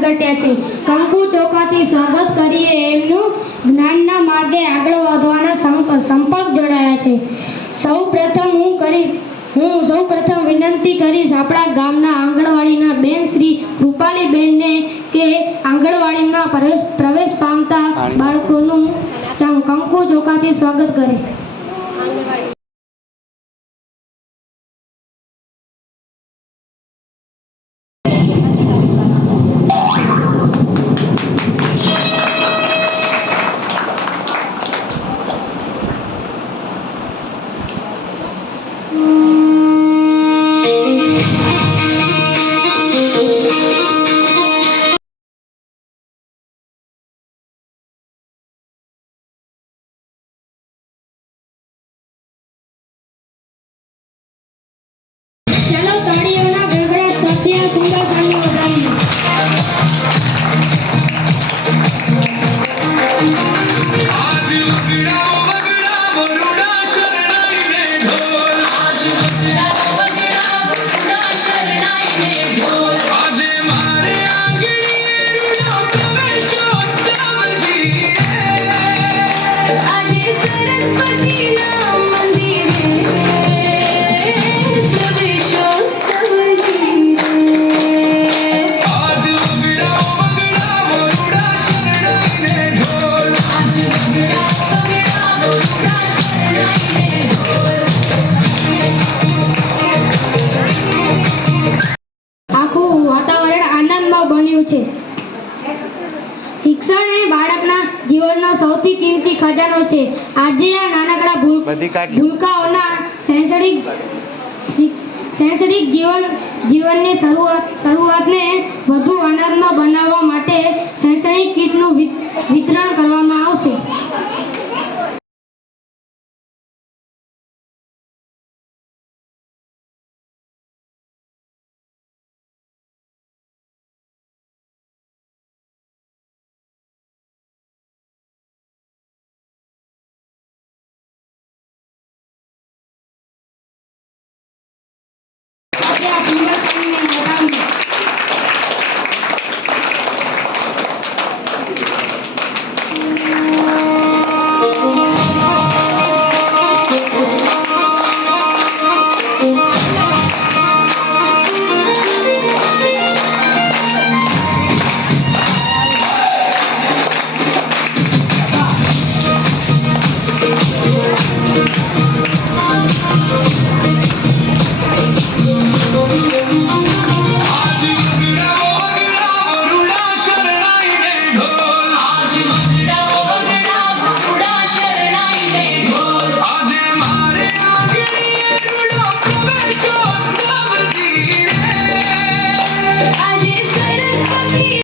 પ્રગટ્યા છે। કંકુ ચોખાથી સ્વાગત કરીએ એમનું જ્ઞાનના માર્ગે આગળ વધવાના સંપર્ક જોડાયા છે। સૌપ્રથમ વિનંતી કરીશ આપણા ગામના આંગણવાડીના બેન શ્રી રૂપાલીબેનને કે આંગણવાડીમાં પ્રવેશ પામતા બાળકોનું કંકુ ચોખાથી સ્વાગત કરે। चलो ताड़ीओना गड़गड़ाट સાથે આ સુંદર ક્ષણને વધાવીએ। आज वगड़ा वरुड़ा शरणाई ने ढोल, आज वगड़ा वरुड़ा शरणाई ने ढोल, आज मारे आंगणे रुड़ा प्रवेशोत्सव जी, आज सरस्वती ना मंदिरे प्रवेशोत्सव जी, आज वगड़ा वरुड़ा शरणाई ने ढोल, आज वगड़ा वरुड़ा शरणाई ने ढोल। આખું વાતાવરણ આનંદમય બન્યું છે। શિક્ષણ એ બાળકના જીવનનો સૌથી કિંમતી ખજાનો છે। આજે આ નાનકડા ભૂલકાઓના શૈક્ષણિક જીવનની શરૂઆતને વધુ આનંદમય બનાવવા માટે શૈક્ષણિક કીટનું વિતરણ કરવામાં આવશે। આજે આ સુંદર ક્ષણને વધાવીએ।